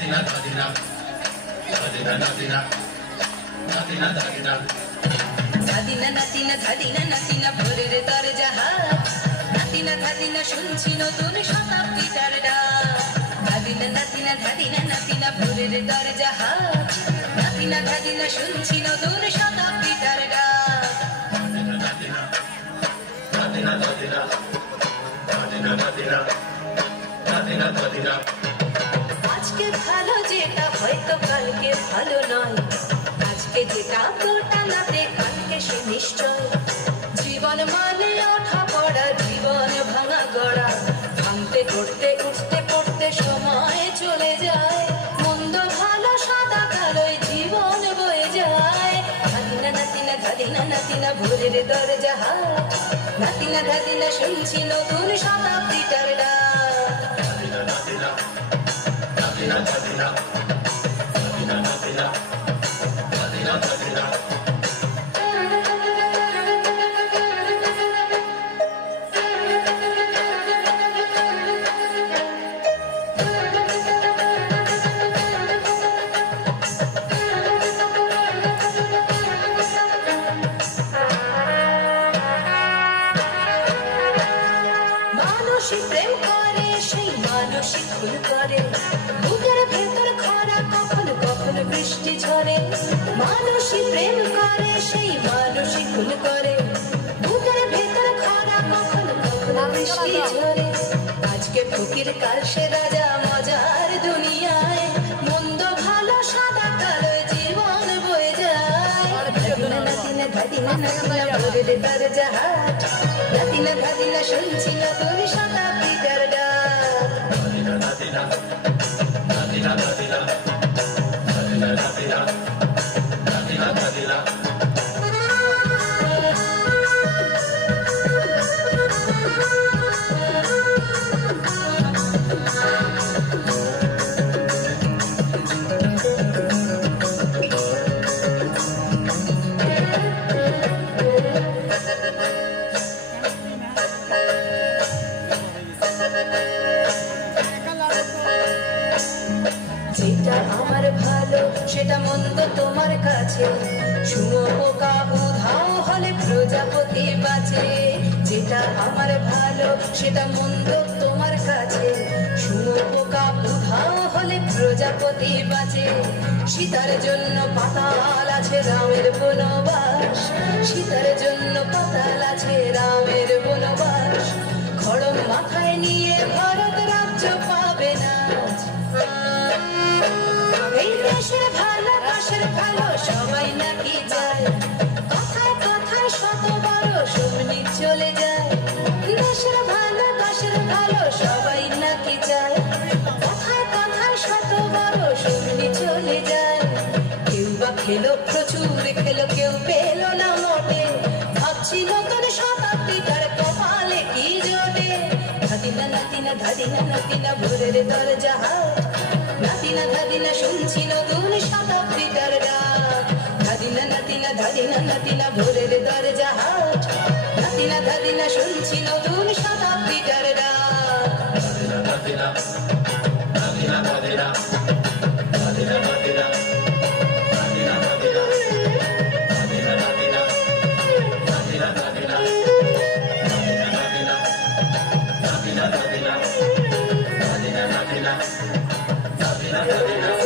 ধাদিনা নাতিনা ধাদিনা নাতিনা ভোরের দরজা হাত নাতিনা ধাদিনা শুনছি নতুন শতাব্দীটার ডাক ধাদিনা নাতিনা ধাদিনা নাতিনা ভোরের দরজা হাত নাতিনা ধাদিনা শুনছি নতুন শতাব্দীটার ডাক আজকে ভালো যেটা হয়তো কালকে ভালো নয় আজকে যেটা গোটানাতে কালকে সে নিশ্চয় জীবন মানে ওঠা পড়া জীবন ভাঙা গড়া ভাঙতে করতে উঠতে পড়তে সময় চলে যায় মন্দ ভালো সাদা কালোয় জীবন বয়ে যায় ধাদিনা নাতিনা ধাদিনা নাতিনা ভোরের দরজা হাত নাতিনা ধাদিনা শুনছি নতুন শতাব্দীটার ডাক মানুষই প্রেম করে সেই মানুষই খুন করে বুকের ভেতর খরা কখনো কখনো বৃষ্টি ঝরে মানুষই প্রেম করে সেই মানুষই খুন করে বুকের ভেতর খরা কখনো কখনো বৃষ্টি ঝরে আজকে ফকির কাল সে রাজা মজার দুনিয়ায় মন্দ ভালো সাদা কালো জীবন বয়ে যায় ধাদিনা নাতিনা ধাদিনা নাতিনা ভোরের দরজা হাত নাতিনা ধাদিনা শুনছি নতুন শতাব্দীটার ডাক যেটা আমার ভালো সেটা মন্দ তোমার কাছে শুঁয়োপোকা উধাও হলে প্রজাপতি বাঁচে যেটা আমার ভালো সেটা মন্দ তোমার কাছে শুঁয়োপোকা উধাও হলে প্রজাপতি বাঁচে সীতার জন্য পাতাল আছে রামের বনবাস সীতার জন্য পাতাল আছে রামের বনবাস খড়ম মাথায় নিয়ে ভারত রাজ্য পাবে না এই দেশের ভালো পাশের ভালো সবাই নাকি যায় কথায় কথায় শত বড় সৈনিক চলে যায় দেশের ভালো পাশের ভালো সবাই নাকি যায় কথায় কথায় শত বড় সৈনিক চলে যায় কেউ বা খেলো প্রচুর খেলো কেউ পেল না মোটে ভাবছি নতুন শতাব্দীটার কপালে কি জোটে ধাদিনা নাতিনা ধাদিনা নাতিনা ভোরের দরজা হাত নাতিনা ধাদিনা শুনছি নতুন শতাব্দীটার ডাক ধাদিনা নাতিনা ধাদিনা নাতিনা ভোরের দরজা হাট নাতিনা ধাদিনা শুনছি নতুন শতাব্দীটার ডাক ধাদিনা ধাদিনা ধাদিনা ধাদিনা ধাদিনা ধাদিনা ধাদিনা ধাদিনা ধাদিনা ধাদিনা ধাদিনা ধাদিনা ধাদিনা ধাদিনা ধাদিনা ধাদিনা